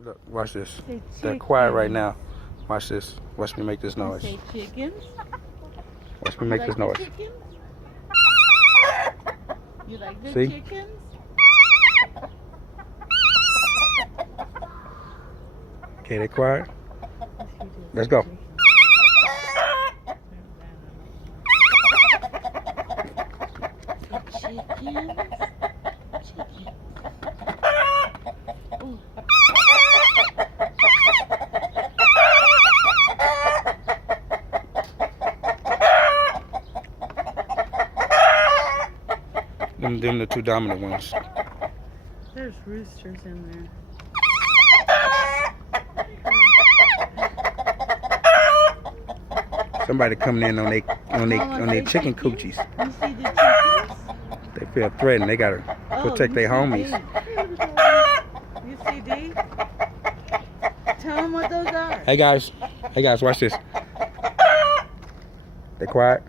Look, watch this. Say They're quiet right chickens. now. Watch this. Watch me make this noise. Say chickens. Watch me make You this like noise. the chickens? You like the See? chickens? Okay, they quiet. Let's go. Chickens. Chickens. Ooh. Them the two dominant ones. There's roosters in there. Somebody coming in on they chicken coochies. You see the chickens? They feel threatened. They gotta protect their homies. You see D? Tell them what those are. Hey guys, watch this. They quiet.